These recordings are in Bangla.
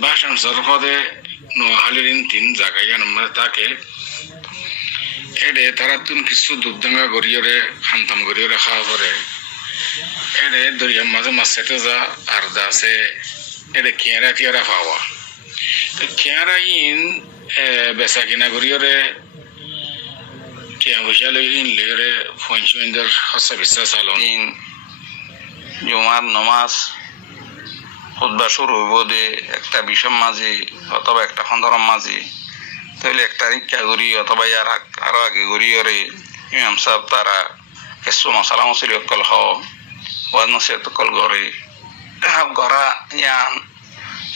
Bashan Sarfade no Halirin Tin Zagayan Matake Ede Taratun Kisu Dudanga Goriore Hantam Goriore Havore Ede Duriam Mazama Setaza Ardase Ede Kiara Tiara Fawa Kiara in Besakina Goriore Tiavujalo in Lere Fonchwinder Hasabisa Salon in Jumar Nomas খুতবা শুরু হইব দে একটা বিষম মাঝে অথবা একটা খন্দরম মাঝে তাহলে একটা রিক্কা করি অথবা আরো আগে করি ওরে ইমাম সাহেব তারা কিছু মশলা মশলি অকল হও ওয়াজ নসিহত অকল করে গড়া ইয়ান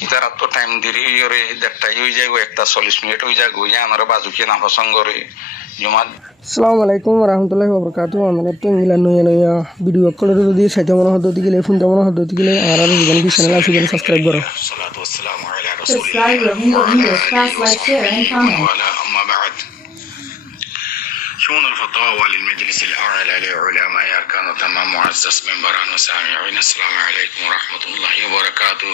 ইতারা তো টাইম দেরি ওরে দেড়টা হয়ে যায় একটা 40 মিনিট হয়ে যায় ইয়ান আর বাজুকে না পছন্দ করে জমা আসসালামু আলাইকুম ওয়া রাহমাতুল্লাহি ওয়া বারাকাতুহু আমরা তো ইংলা নয়া ভিডিও কল দিয়ে সাইতে মনে হতে গেলে ফোন মনে হতে গেলে আর জীবন কি চ্যানেল আছে গেলে সাবস্ক্রাইব করো সালাতু ওয়াসসালামু আলা রাসূলিল্লাহ amma ba'd شؤون الفتاوى للمجلس الأعلى للعلماء أركان تمام معزز منبران وسامعين السلام عليكم ورحمة الله وبركاته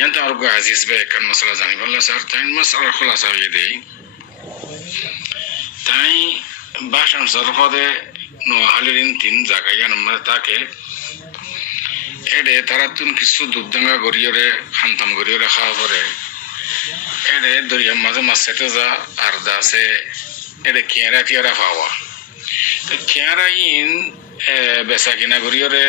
ينتهي أرجو عزيز بك المسألة زاني بالله سارتين مسألة خلاصة يدي তাই বাসান সরফদে নো হালিরিন তিন জায়গায় আমরা তাকে এডে তারাতুন কিছু দুধদাঙ্গা গরিয়রে খান্তাম গরিয়রে খাওয়া পরে এডে দরিয়ার মাঝে মাছ সেতে যা আর দাসে এডে কিয়ারা টিয়ারা খাওয়া তো কিয়ারা ইন বেচা কিনা গরিয়রে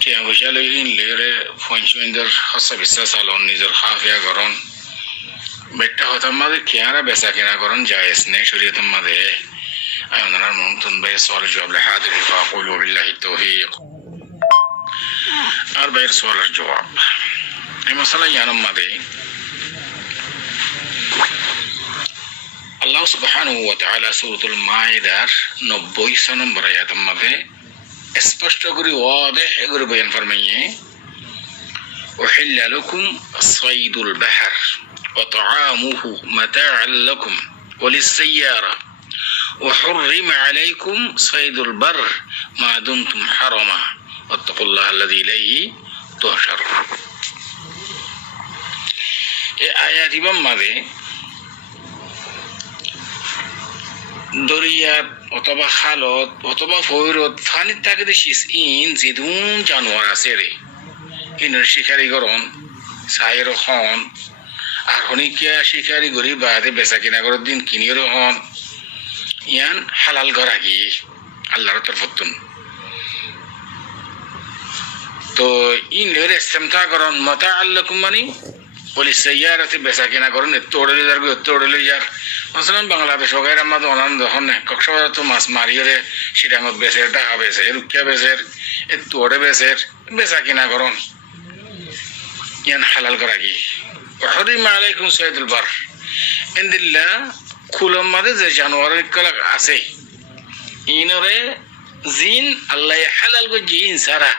টিয়া পয়সা লই ইন লেরে ফঞ্চমিন্দার হসা বিশ্বাস আলন নিজের খাফিয়া গরন বেটা হতাম মাঝে কিয়ারা বেচা কিনা করেন জায়েজ নেই শরীয়তের মাঝে আপনার মমতুন ভাই সওয়াল জবাব হাজির ফাকুলু বিল্লাহি তাওফীক আর ভাইয়ের সওয়ালের জবাব এই মশলা ইয়ানোর মাঝে আল্লাহ সুবহানাহু ওয়া তাআলা সূরাতুল মাইদার 90 নম্বর আয়াতের মাঝে স্পষ্ট করে ওয়াদিহ করে বয়ান ফরমাইয়ে উহিল্লা লাকুম সাইদুল বাহর وطعامه متاعا لكم وللسيارة وحرم عليكم صيد البر ما دمتم حرما واتقوا الله الذي إليه تحشرون آيات بمضي দরিয়াত অথবা খালত অথবা ফয়রত ফানির তাকে শীষ ইন যেদুন জানোয়ার আছে রে ইনের শিকারি গরণ সাইর খন আর হনিকিয়া শিকারি গরি বাদে বেচা কিনা করার দিন কিনির হন ইয়ান হালাল করা কি আল্লাহর তরফতুন তো ইন লেরে ইসতিমতা করন মাতা আল্লাকুম মানি বলি সাইয়ারাতে বেচা কিনা করেন এত ওড়লে যার এত ওড়লে যার মাসালান বাংলাদেশ ওগাইর আমাদের অনান দহন কক্সবাজার তো মাছ মারিয়ে সিটাঙত বেচের টাকা বেচে রুকিয়া বেচের এত ওড়ে বেচের বেচা কিনা করন ইয়ান হালাল করা কি وحرم عليكم صيد البر عند الله كل ما ذا جانور كلك عسي إنره زين الله يحلل وجين سرا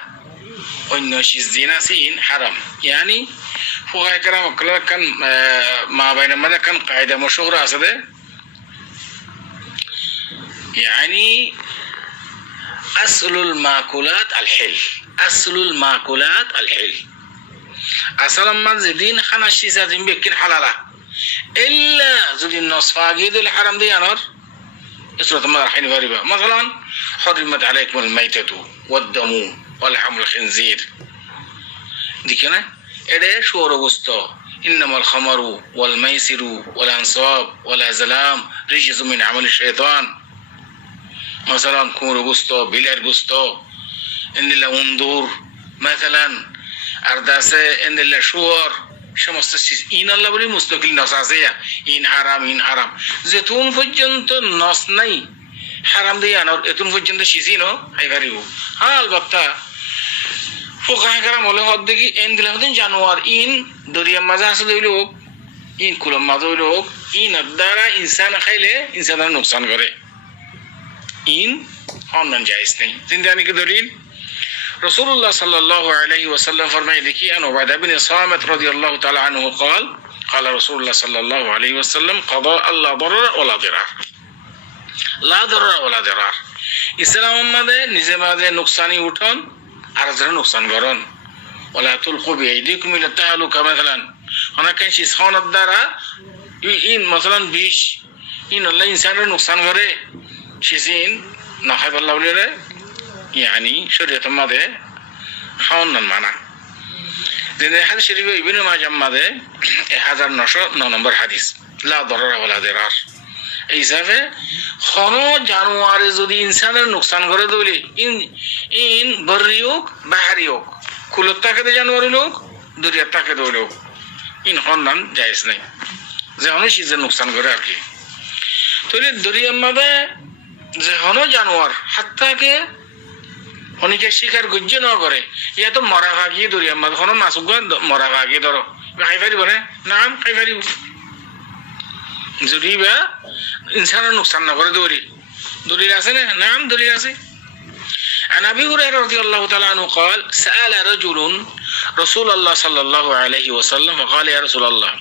ونوش الزين سين حرام يعني فوق كلام كلا كان ما بين ماذا كان قاعدة مشهورة أصله يعني أصل المأكولات الحل أصل المأكولات الحل আসলাম মাঝদিন খানা শিসা দিন বেকিন হালালা ইল্লা যদি নসফাগিদুল হারাম দি আনর ইসরাত মা রাহিন গরিবা مثلا حرمت عليكم الميتة والدم ولحم الخنزير দিকেনা এডে শুয়োর গোশত انما الخمر والميسر والانصاب والازلام رجس من عمل الشيطان مثلا কুমড়ো গোশত বিলের গোশত ইন্দিলা উন্দুর مثلا আর দাসে এন্দেলা শুয়োর সমস্ত ইন আল্লাহ বলি মুস্তাকিল নস আছে ইন হারাম যেতুন পর্যন্ত নস নাই হারাম দিয়ে আনর এতুন পর্যন্ত শিসি নো হাইগারিও হাল বাক্তা ফুকাহ কারাম হলে হদ দেখি এন্দেলা হতেন জানোয়ার ইন দরিয়া মাঝে আসে দইল হোক ইন কুলম মাঝে হইল হোক ইন দ্বারা ইনসান খাইলে ইনসানের নুকসান করে ইন অন্যান্য জায়েজ নেই চিন্তা কি দলিল رسول الله صلى الله عليه وسلم فرمى ذكي أن عبادة بن صامت رضي الله تعالى عنه قال رسول الله صلى الله عليه وسلم قضاء لا ضرر ولا ضرار لا ضرر ولا ضرار ইসলাম মাঝে নিজে মাঝে নুকসানি উঠন আর যারা নুকসান করেন ولا تلقوا بأيديكم إلى التهلكة مثلا أنا كان شيء سخون الدارا إن مثلا بيش إن الله إنسان نقصان غيره شيء نخاف الله وليه يعني شريعة ما ده خون المعنى لأن هذا شريعة ابن ماجه ما ده 1909 نمبر حديث لا ضرر ولا ضرار এই হিসাবে কোন জানোয়ারে যদি ইনসানের নুকসান করে দিলে ইন বরিয়োক বাহারিয়োক কুলত তাকে জানোয়ার লোক দরিয়া তাকে লোক ইন হন্নান জায়েজ নাই যে হন সিজে নুকসান করে আর কি তাহলে দরিয়ার মধ্যে যে হন জানোয়ার হাত্তাকে অনেকে শিকার গুজ্জ ন করে ইয়া তো মরা ভাগিয়ে দরিয়ার মধ্যে হন মাসুক মরা ভাগিয়ে ধরো খাই পারিব না নাম খাই পারিব যদি বা ইনসানের নুকসান না করে দলিল আছে না নাম দলিল আছে عن أبي هريرة رضي الله تعالى عنه قال سأل رجل رسول الله صلى الله عليه وسلم فقال يا رسول الله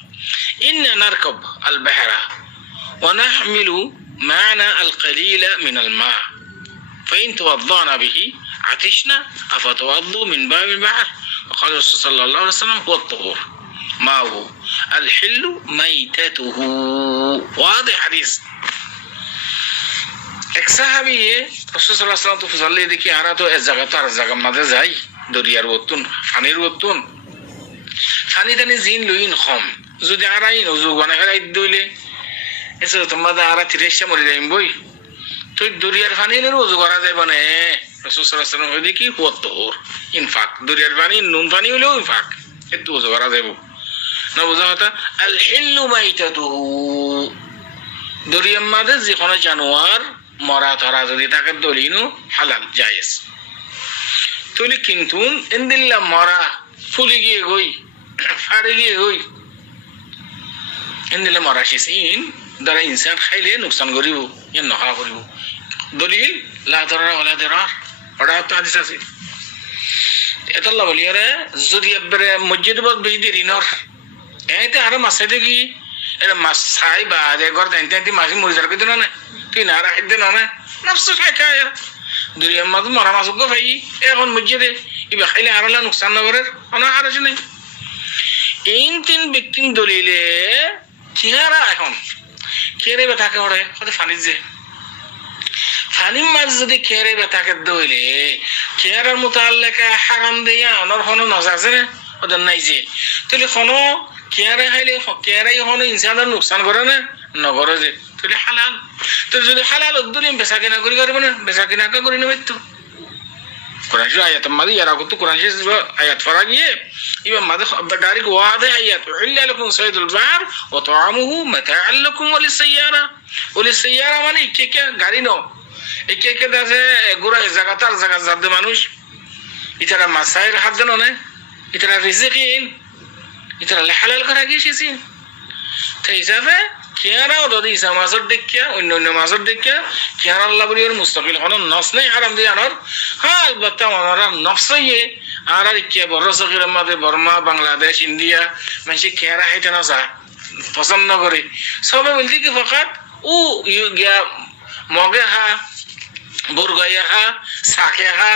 إنا نركب البحر ونحمل معنا القليل من الماء فإن توضأنا به عطشنا أفتوضأ من باب البحر فقال الرسول صلى الله عليه وسلم هو الطهور ماءه الحل ميتته واضح حديث এক সাহাবী রাসূল সাল্লাল্লাহু আলাইহি ওয়াসাল্লাম তো ফজলে দেখি আরা তো এক জায়গা তো আর জায়গা মাঝে যাই দরিয়ার ওতুন পানির ওতুন পানি টানি জিন লইন কম যদি আরাইন ওযু গনে ফেলাই দইলে এসে তোমাদের আরা তিরেশা মরে যাইম বই তো দরিয়ার পানির ওযু করা যাবে না রাসূল সাল্লাল্লাহু আলাইহি ওয়াসাল্লাম দেখি হুয়াত্তর ইনফাক দরিয়ার পানি নুন পানি হলেও ইনফাক একটু ওযু করা যাবে না বুঝা কথা আল হিল্লু মাইতাতুহু দরিয়ার মাঝে যে কোনো জানোয়ার মরা ধরা যদি তাকে দলিনু হালাল জায়েজ তুলি কিন্তু ইনদিল্লা মরা ফুলি গিয়ে গই ফাড়ে গিয়ে গই ইনদিল্লা মরা শিসিন দ্বারা ইনসান খাইলে নুকসান করিব ইয়া নহা করিব দলিল লা দরার ওয়ালা দিরার ওটা তো হাদিস আছে এটা আল্লাহ বলিয়ারে যদি একবারে মসজিদ বাদ বেশি দেরি নর এতে আর মাসে দেখি এটা মাছ ছাই বা ঘর দাইতে মাছি মরি যার কিন্তু না তুই না রাখি দে না নফস খাই খায় দুরিয়ার মাছ মরা মাছ গো ভাই এখন মসজিদে ইবা খাইলে আরলা নুকসান না করে অনা আর আছে নাই ইন তিন ব্যক্তি দলিলে চেহারা এখন কেরে ব্যথাকে ওরে কত ফানি যে ফানির মাছ যদি কেরে ব্যথাকে দইলে কেরার মুতাল্লাকা হারাম দিয়া অনর হনো নজাছে না ওদের নাই যে তাহলে কোনো কেয়ারে খাইলে কেয়ারাই হনো ইনসানের নুকসান করে না নগরে যে তাহলে হালাল তো যদি হালাল উদ্দুলিম বেচা কিনা করি করবে না বেচা কিনা করি নেবে তো কোরআন শরীফ আয়াত মাদি ইয়ারা কত কোরআন শরীফ আয়াত ফরা গিয়ে ইমাম মাদি ডাইরেক্ট ওয়াদে আয়াত ইল্লা লাকুম সাইদুল বাহর ওয়া তাআমুহু মাতাআল লাকুম ওয়া লিসাইয়ারা মানে কে গাড়ি ন কে দাসে গুরা জায়গাটার জায়গা যাবে মানুষ ইতারা মাসাইর হাত দেন না ইতারা রিজিকিন ইতারা হালাল করা গিয়েছি তাই হিসাবে কেয়ারাও যদি ইসা মাছর দেখিয়া অন্য মাছর দেখিয়া কেয়ার আল্লাহ বলি ওর মুস্তাকিল হন নফস নাই হারাম দিয়ে আনার হ্যাঁ আলবাত্তা ওনারা নফসাইয়ে আর ইকিয়া বড় সকির মাঝে বর্মা বাংলাদেশ ইন্ডিয়া মানুষ কেয়ারা হাইতে না চা পছন্দ করে সবে বলতে কি ফকাত ও গিয়া মগে হা বুরগাইয়া হা সাকে হা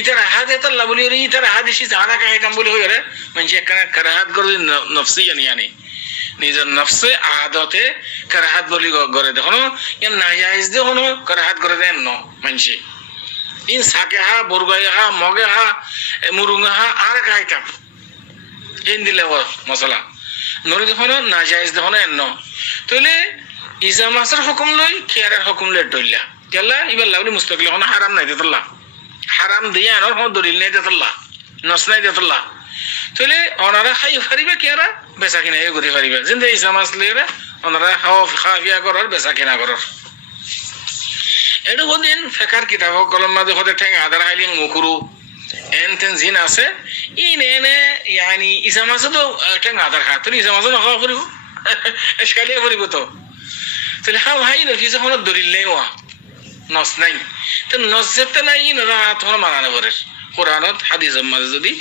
ইতারা হাত এত আল্লাহ বলি ওর ইতারা হাত এসে জানা কে হাইতাম বলি হয়ে রে মানুষ একখানা কারাহাত করে নফসি জানি নিজের নফসে আদতে কারাহাত বলি করে দেখো ইয়ান নাজাইজ দেখো কারাহাত করে দেন ন মানসি ইন সাকে হা বরগাই হা মগে হা মুরুঙ্গা হা আর খাইতাম ইন দিলে মশলা নরি দেখো নাজাইজ দেখো এন ন তাহলে ইজা মাসের হুকুম লই কেয়ারের হুকুম লই ডইলা কেলা ইবার লাগলি মুস্তাকিল হন হারাম নাই দিতল্লাহ হারাম দিয়া আনর হন দলিল নাই দিতল্লাহ নস নাই দিতল্লাহ তাহলে ওনারা খাই পারিবে কেরা বেচা কিনা ঘুরে পারিবে যেন ইসা মাছ লিয়ে ওনারা খাওয়া করার বেচা কিনা করার এটুকু দিন ফেকার কিতাব কলম মাঝে হতে ঠেং আদার খাইলি মুখুরু এন তেন জিন আছে ইন এনে ইয়ানি ইসা মাছে তো ঠেং আদার খা তুমি ইসা মাছে নখাওয়া করিব এসকালিয়া করিব তো তাহলে হ্যাঁ ভাই নফি যখন দলিল নেই ওয়া নস নাই তো নস যেতে নাই ইনরা তোমার মানানো করে কোরআনত হাদিসের মাঝে যদি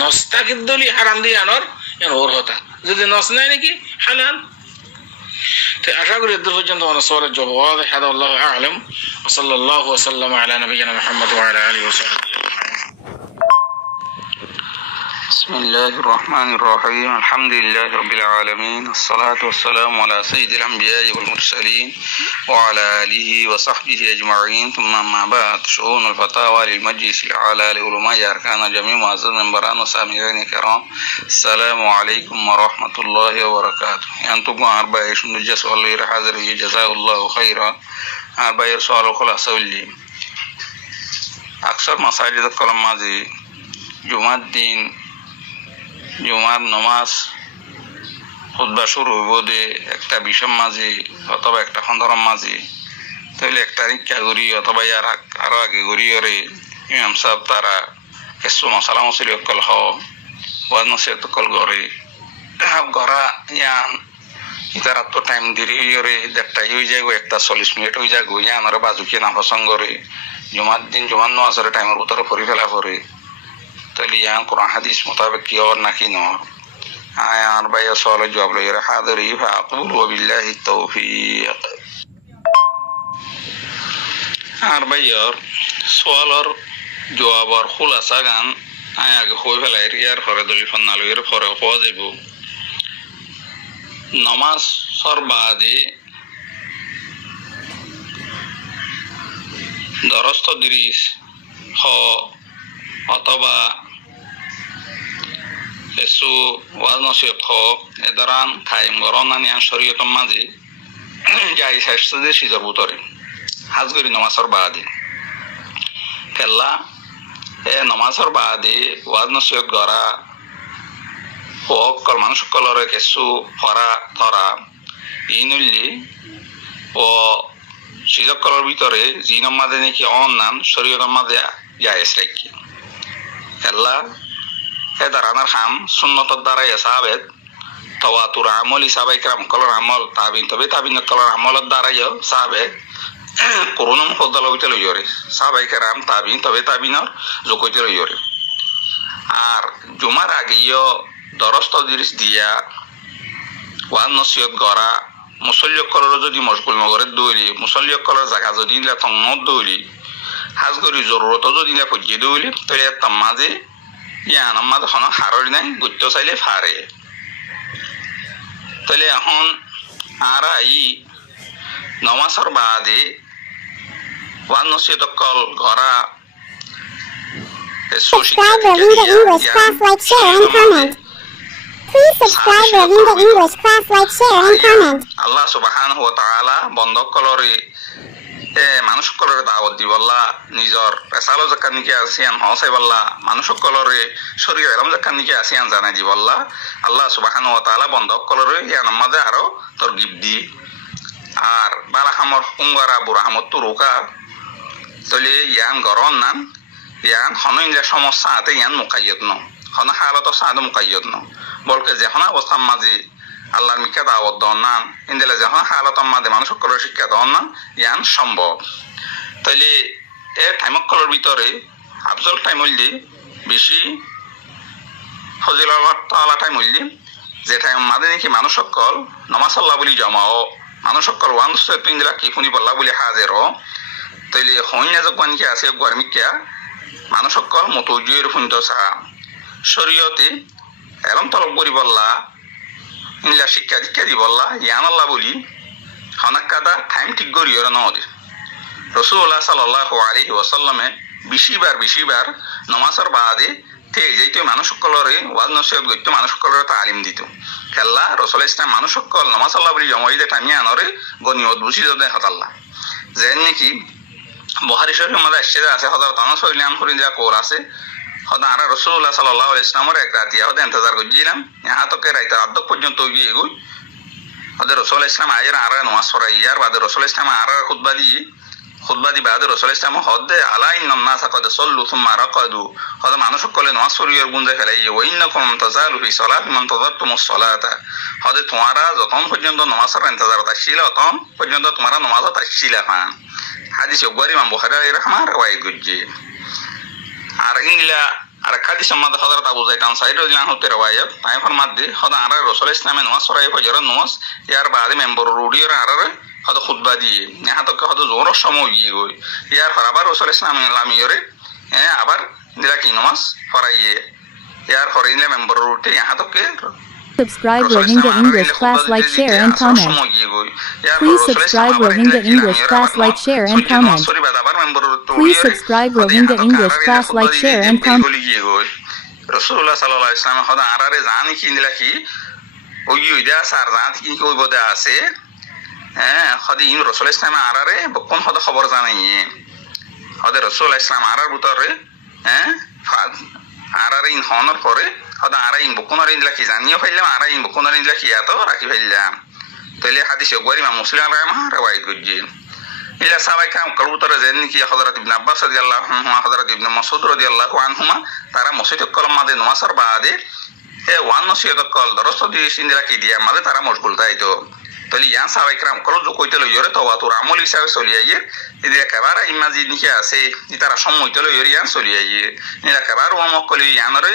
নস্তাকে দলি হারাম দিয়ে আনর এন ওর হতা যদি নস নাই নাকি হালাল তো আশা করি এত পর্যন্ত আমার সওয়ালের জবাব হাদা আল্লাহু আ'লাম ওয়া সাল্লাল্লাহু ওয়া সাল্লামা আলা নবিয়িনা মুহাম্মদ ওয়া আলা আলিহি ওয়া সাহবিহি بسم الله الرحمن الرحيم الحمد لله رب العالمين الصلاة والسلام على سيد الأنبياء والمرسلين وعلى آله وصحبه أجمعين ثم ما بعد شؤون الفتاوى للمجلس الأعلى لعلماء أركان جميع معزز منبران وسامعين الكرام السلام عليكم ورحمة الله وبركاته أنتم أربعة شنو سؤال حاضر جزاه الله خيرا أربعة سؤال خلاصة اللي أكثر مسائل الكلام ماضي جمعة الدين জুমার নামাজ খুতবা শুরু হইব দে একটা বিষম মাঝে অথবা একটা খন্দরম মাঝে তাহলে একটা রিক্কা করি অথবা ইয়ার আরো আগে করি ওরে ইমাম সাহেব তারা কিছু মশলা মশলি অকল হ ওয়াজ নসিহত অকল করে গড়া ইয়ান ইতারা তো টাইম দেরি ওরে দেড়টা হয়ে যায় একটা 40 মিনিট হয়ে যায় ইয়ান ওরা বাজুকিয়ে না পছন্দ করে জুমার দিন জুমার নামাজের টাইমের ভিতরে পরি ফেলা করে তাহলে ইয়ান কোরআন হাদিস মোতাবেক কি আর নাকি নর আর ভাইয়া সওয়ালের জবাব লই রা হাদিরি ফাকুল ওয়া বিল্লাহি তাওফীক আর ভাইয়ার সওয়ালের জবাবের খুলাসা গান আগে হই ফেলাই ইয়ার পরে দলিল ফন্নাল এর পরে হওয়া যাইব নামাজ সরবাদে দরস্ত দিরিস হ অথবা এসু ওয়াজ নসিহত হোক এদারান খাইম গরনানি আন শরীয়ত মাঝে যাই শাস্ত্রে সিজর বুতরে হাজগরি নমাজর বাদে কেল্লা এ নমাজর বাদে ওয়াজ নসিহত গড়া হোক কল মানুষ সকলরে কিছু হরা ধরা ইনুল্লি ও সিজক কলর ভিতরে জিনম মাঝে নাকি অন্যান শরীয়ত মাঝে জায়েজ রাখি এল্লা এ দারানার খাম সুন্নতর দ্বারাই সাহাবেদ তাওয়াতুর আমল হিসাবে کرام কলর আমল তাবিন তবে তাবিন কলর আমলের দ্বারাইও সাহাবে করুন মুফদ্দাল হইতে লইরে সাহাবাই کرام তাবিন তবে তাবিনর জকইতে লইরে আর জুমার আগেও দরস্ত দিরিস দিয়া ওয়ান নসিহত গড়া মুসল্লি কলর যদি মশগুল নগরে দৌলি মুসল্লি কলর জায়গা যদি থং মত দৌলি হাজগরি জরুরত যদি না পজিয়ে দৌলি তাহলে তার মাঝে ইয়ান আমাদের কোনো হারর নাই গুত্ত চাইলে ফারে তাহলে এখন আর এই নমাজের বাদে ওয়ান নসিহত call ঘরা Subscribe Ravinda English Class, like, share, and comment. Please subscribe Ravinda English Class, like, share, and comment. Allah subhanahu wa ta'ala বন্ধক কলরে মানুষ সকলের দাওয়াত দিবল্লা নিজর পেশালো জাকান নিকে আসিয়ান হসাই বল্লা মানুষ সকলরে শরীর এরম জাকান নিকে আসিয়ান জানাই দিবল্লা আল্লাহ সুবহানাহু ওয়া তাআলা বন্ধক কলরে ইয়ান আমাদে আরো তোর গিফট দি আর বালা হামর হুঙ্গারা বুরহামত তুরুকা তলে ইয়ান গরন নাম ইয়ান হনইলা সমস্যা আতে ইয়ান মুকাইয়ত ন হন হালত সাদ মুকাইয়ত ন বলকে যেহনা অবস্থার মাঝে আল্লাহর মিকা দাওয়াত দন না ইনদেলে যখন হালতর মাঝে মানুষ সকলের শিক্ষা দন না ইয়ান সম্ভব তাইলে এ টাইমক কলর ভিতরে আফজল টাইম হইলি বেশি ফজিলত তাআলা টাইম হইলি যে টাইম মাঝে নাকি মানুষ সকল নামাজ আল্লাহ বলি জমাও মানুষ সকল ওয়ান সে পিনলা কি ফুনি বল্লা বলি হাজির তাইলে হইনা যখন কি আছে গরমিকা মানুষ সকল মতজুয়ের ফুনতো সা শরীয়তে এরম তলব করি বল্লা ইনলা শিক্ষা দীক্ষা দি বল্লা ইয়ান আল্লাহ বলি হনাক কাদা টাইম ঠিক করি ওরা নদী রাসূলুল্লাহ সাল্লাল্লাহু আলাইহি ওয়াসাল্লামে বেশিবার নামাজের বাদে তে যেইতে মানুষ সকলরে ওয়াজ নসিহত করতে মানুষ সকলরে তালিম দিত খেলা রাসূল ইসলাম মানুষ সকল নামাজ আল্লাহ বলি জমাইতে টাইমে আনরে গনিয়ত বুঝি দে হতাল্লাহ যেন নাকি বুখারী শরীফের মধ্যে আসছে আছে হযরত আনাস রাদিয়াল্লাহু আনহু যা কোর আছে হদা আর রাসূলুল্লাহ সাল্লাল্লাহু আলাইহি ওয়াসাল্লামের এক রাত ইয়াতে ইন্তজার করছিলাম ইহা তো কে রাইতে আদ পর্যন্ত গিয়ে গই হদা রাসূল ইসলাম আয়ের আর নামাজ পড়াই ইয়ার বাদে রাসূল ইসলাম আর খুতবা দি বাদে রাসূল ইসলাম হদে আলাইন নাস কদ সাল্লু সুম্মা রাকাদু হদা মানুষ সকলে নামাজ পড়িয়ার গুনজা ফেলাই ওয়া ইন্নাকুম তাজালু ফি সালাতি মান তাযারতুমুস সালাতা হদে তোমারা যখন পর্যন্ত নামাজের ইন্তজার তাছিল তখন পর্যন্ত তোমারা নামাজ তাছিল ফান হাদিস বুখারী ইমাম বুখারী রাহমাহুল্লাহ রাওয়ায়াত করছে আর ইংলা আর হাদিস আমাদের হযরত আবু যায়েদ আনসারী রাদিয়াল্লাহু আনহু রাওয়ায়াত তাই ফরমাতে হদা আর রাসূল ইসলামের নামাজ পড়াই ফজরের নামাজ ইয়ার বাদে মেম্বর রুডির আর হদা খুতবা দিয়ে ইহা তো হদা জোরের সময় গিয়ে গই ইয়ার পর আবার রাসূল ইসলাম লামিয়রে আবার দিলা কি নামাজ পড়াইয়ে ইয়ার পরে ইনলে মেম্বার রুটে ইহা তোকে Subscribe Rohingya English class, like, share and comment. Please subscribe Rohingya English class, like, share and comment. Please subscribe Rohingya English class, like, share and comment. Rasulullah sallallahu alaihi wasallam hoda arare zani kindila ki ogi ida sar zat ki ko boda ase hodi in Rasulullah sallallahu arare bokon hoda khabar zanai hoda Rasulullah sallallahu arar butare arare in honor pore hoda ara in bokon arin la ki zaniyo faillam ara in bokon arin la ki ato rakhi faillam tele hadith gori ma muslim ma riwayat gujji ila sahabai kam kalbutara zenni ki Hazrat Ibn Abbas radhiyallahu anhu Hazrat Ibn Mas'ud radhiyallahu anhuma tara masjid kol made namasar baade wan masjid kol darasto di sindira ki dia made tara mashgul taito tali yan sahabai kam kol jo koitelo yore to watur amol hisabe soliye idira kabara imazid ni ki ase itara sommoitelo yore yan soliye ila kabar wa mokoli yanore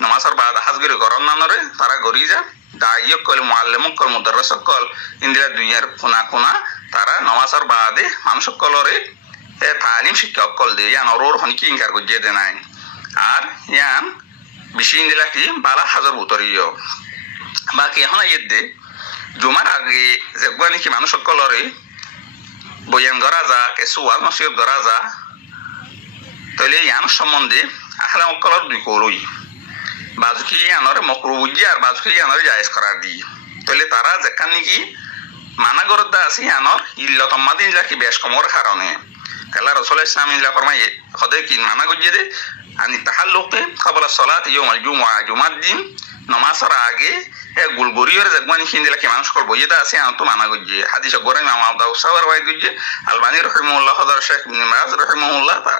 namasar baade hasgiri goron nanore tara gorija daiyok kol muallim kol mudarris kol indira dunyar kuna তারা নামাজের বাদে মানুষ কলরে তালিম শিক্ষক কল দিয়ে ইয়ান অরোর হনকি ইনকার গজিয়ে দে নাই আর ইয়ান বেশি ইন্দিলা কি বালা হাজার উতরিও বাকি এখন ইয়েদে জুমার আগে যেগুলো কি মানুষ কলরে বয়ান করা যা কিছু ওয়াজ নসিহত করা যা তাহলে ইয়ান সম্বন্ধে আহলে মক্কলর দুই কলই বাজুকি ইয়ানরে মকরু বুঝি আর বাজুকি ইয়ানরে জায়েজ করার দি তাহলে তারা যেখান নাকি মানা করতে আছে আনর ইল্লতম্মাদিন লাকি বেশ কমর কারণে কালা রাসূলুল্লাহ সাল্লাল্লাহু আলাইহি ওয়াসাল্লাম খদে কি মানা গজ্জে দে আনি তাহাল্লুকে ক্বাবলা সালাত ইয়াউমুল জুমআ জুমার দিন নামাজের আগে গুলগরিয়র জাগমানি হিন্দিলা কি মানুষ কল বইতা আছে আন তো মানা গজ্জে হাদিস গরে ইমাম আবু দাউদ সাওয়ার ওয়াই গজ্জে আলবানী রাহিমাহুল্লাহ হযরত শেখ ইবনে বাজ রাহিমাহুল্লাহ তা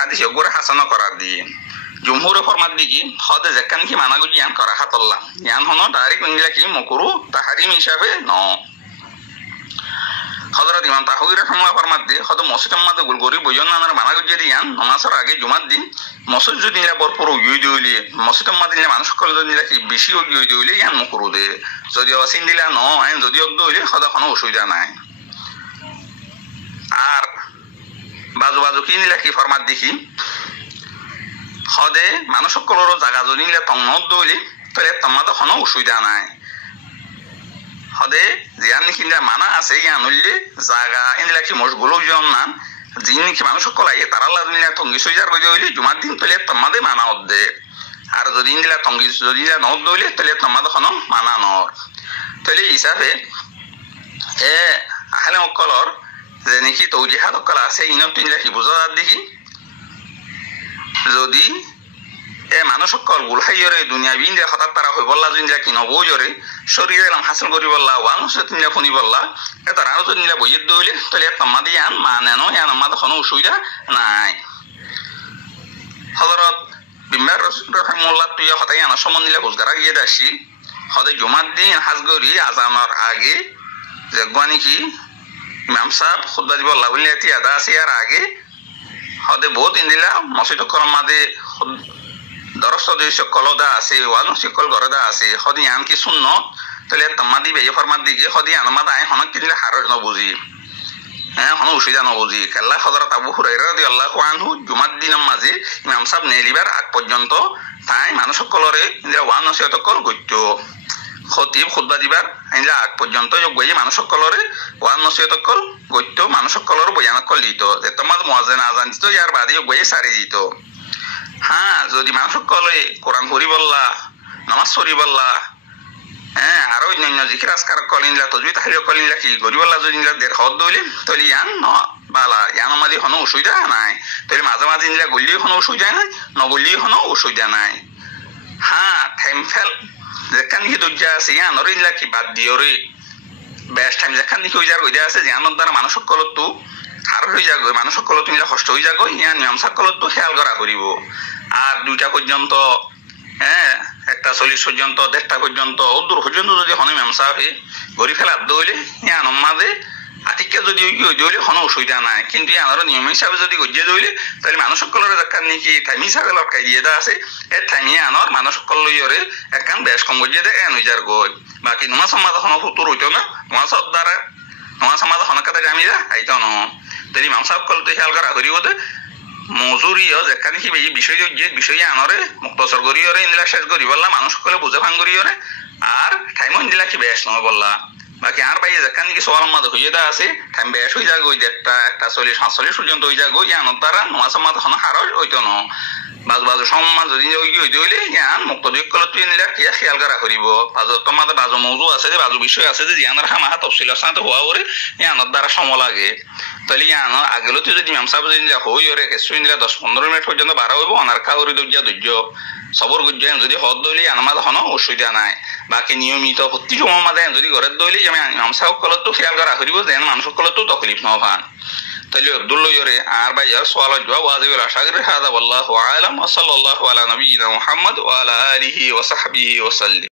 হাদিস গরে হাসান করার দিয়ে জমহুর ফরমাত দিকি খদে জাকান কি মানা গজ্জে আন করা হাতাল্লাহ ইয়ান হনো ডাইরেক্ট ইংলা কি মকরু তাহরিম হিসাবে ন হযরত ইমাম তাহাউই রাহিমাহুল্লাহ ফরমাতে খদ মসজিদের মধ্যে গুলগরি বইজন নানার মানা গজ্জে দিয়ান নামাজের আগে জুমার দিন মসজিদ যদি নিলা ভরপুর উই দিলে মসজিদের মধ্যে নিলা মানুষ কল যদি নিলা কি বেশি উই দিলে ইয়ান মকরু দে যদি অসিন দিলা ন আইন যদি অদ্দ হইলে খদ কোনো অসুবিধা নাই আর বাজু বাজু কি নিলা কি ফরমাত দেখি খদে মানুষ কলর জায়গা যদি নিলা তং নদ্দ হইলে তাহলে তোমাদের কোনো অসুবিধা নাই হদে জিয়ান নিকিলা মানা আছে ইয়ান হইলে জায়গা ইনলা কি মশগুল হইজন না জিন কি মানুষ কলাই তারা লাদিনা তঙ্গি সইজার কই হইলে জুমার দিন তলে তোমাদের মানা অদ্দে আর যদি ইনলা তঙ্গি যদি না নদ হইলে তলে তোমাদের কোনো মানা নর তলে হিসাবে আহলে মক্কলর যে নাকি তৌজিহাত কলা আছে ইনত ইনলা কি বুঝা দেখি যদি মানুষ সকল গুলহাইয়রে দুনিয়াবি ইন্দিয়া হঠাৎ তারা হই বললা যে কি নবজরে শরীরে এলাম হাসিল করি বললা ওয়ানুস তিনলা ফোনি বললা তারা যদি নিলা বইয়ের দইলে তাহলে তোমাদের ইয়ান মানে ন ইয়ান আমাদের কোনো অসুবিধা নাই হযরত বিম্বার রাহিমাহুল্লাহ তুই হঠাৎ ইয়ান সমন নিলা বুঝগারা গিয়ে দাসি হদে জুমার দিন হাজগরি আজানের আগে যেগুয়ানি কি ইমাম সাহেব খুতবা দিব আল্লাহ বলি এতি আদা আছে আর আগে হদে বহুত ইন্দিলা মসজিদ কলম মাদে দরস্ত দুই সকল দা আছে ওয়ানো সকল ঘর দা আছে হদি আন কি শূন্য তাহলে তোমাদি বে ফরমাত দিকে হদি আনমাদ আই হন কিনলে হারজ ন বুঝি হন অসুবিধা ন বুঝি কাল্লা হযরত আবু হুরায়রা রাদিয়াল্লাহু আনহু জুমার দিনের মাঝে ইমাম সাহেব নেলিবার আগ পর্যন্ত তাই মানুষ সকলরে ইন্দিরা ওয়ানো সকল গত্য খতিব খুতবা দিবার ইন্দিরা আগ পর্যন্ত গই মানুষ সকলরে ওয়ানো সকল গত্য মানুষ সকলর বয়ান কল দিত যে তোমাদ মুয়াজ্জিন আযান দিত ইয়ার বাদে গই সারি দিত হ্যাঁ যদি মানুষ কলে কোরআন পড়ি বললা নামাজ পড়ি বললা আরো অন্যান্য জিকির আজকার কলিনলা তজবি তাহলিল কলিনলা কি গরিবল্লা যদি দের হদ দইলে তাহলে ইয়ান ন বালা ইয়ান মাঝে কোনো অসুবিধা নাই তাহলে মাঝে মাঝে নিলা গলিও কোনো অসুবিধা নাই নগলিও কোনো অসুবিধা নাই হ্যাঁ টাইম ফেল যেখান কি দরজা আছে ইয়ান নিলা কি বাদ দিও রে বেস্ট টাইম যেখান কি ওই যার গইয়া আছে ইয়ানোর দ্বারা মানুষ সকল তো আর হয়ে যাগ মানুষ সকল তুমি কষ্ট হয়ে যাগ ইয়ান নিয়ম সকল তো খেয়াল করা করিব আর 2টা পর্যন্ত 1:40 পর্যন্ত 1:30 পর্যন্ত দূর পর্যন্ত যদি হনে ইমাম সাহেব গরি ফেলা দইলে ইয়ান মাঝে আটিকে যদি দইলে কোনো অসুবিধা নাই কিন্তু ইয়ানোর নিয়ম হিসাবে যদি গজিয়ে দইলে তাহলে মানুষ সকলের দেখার নাকি টাইম হিসাবে লটকাই দিয়ে দা আছে এর টাইমে আনোর মানুষ সকল লইরে একখান বেশ কম গজিয়ে দেয় এন হইজার গই বাকি নমাজ সমাজ কোনো ফুতুর হইতো না নমাজের দ্বারা নমাজ সমাজ হনকাতে জামিরা আইতো ন তাহলে ইমাম সাহেব কল তো খেয়াল করা করিব মজুরিও যেখানে কি এই বিষয় যে বিষয় আনরে মুক্তসর করিয়রে ইন্দিলা শেষ করি বললা মানুষ সকলে বুঝে ভাঙ করিয়রে আর টাইম ইন্দিলা কি বেশ নয় বললা বাকি আর ভাই যেখানে কি সোয়াল মাদ হইয়ে দা আছে টাইম বেশ হয়ে যাগো একটা 40-45 পর্যন্ত হয়ে যাগো ইয়ানোর দ্বারা নমাজ মাদ হন হারজ হইতো না বাজু সম্মান যদি ওই হইলে জ্ঞান মুক্ত দিকল তুই নিলে কি খেয়াল করা করিব বাজু তোমার বাজু মৌজু আছে যে বাজু বিষয় আছে যে জ্ঞানের হামা তফসিল আছে হওয়া করে জ্ঞানোর দ্বারা সময় লাগে তাহলে জ্ঞান আগেলো তুই যদি মামসা বুঝে নিলে হই ওরে কিছু নিলে 10-15 মিনিট পর্যন্ত বাড়া হইব অনার খাওয়ারি ধৈর্য সবর গুজ্জ যদি হদ দইলে আনামাদ হন অসুবিধা নাই বাকি নিয়মিত প্রতি সময় মাদে যদি ঘরের দইলে যে মামসা সকলত তো খেয়াল করা করিব যেন মানুষ সকলত তো তকলিফ নভান তাহলে আব্দুল্লাহ ইরে আর ভাই আর সওয়াল জবাব ওয়াজিবুল আশাগির হাদা ওয়াল্লাহু আলাম ওয়া সাল্লাল্লাহু আলা নবিয়িনা মুহাম্মদ ওয়া আলা আলিহি ওয়া সাহবিহি ওয়া সাল্লাম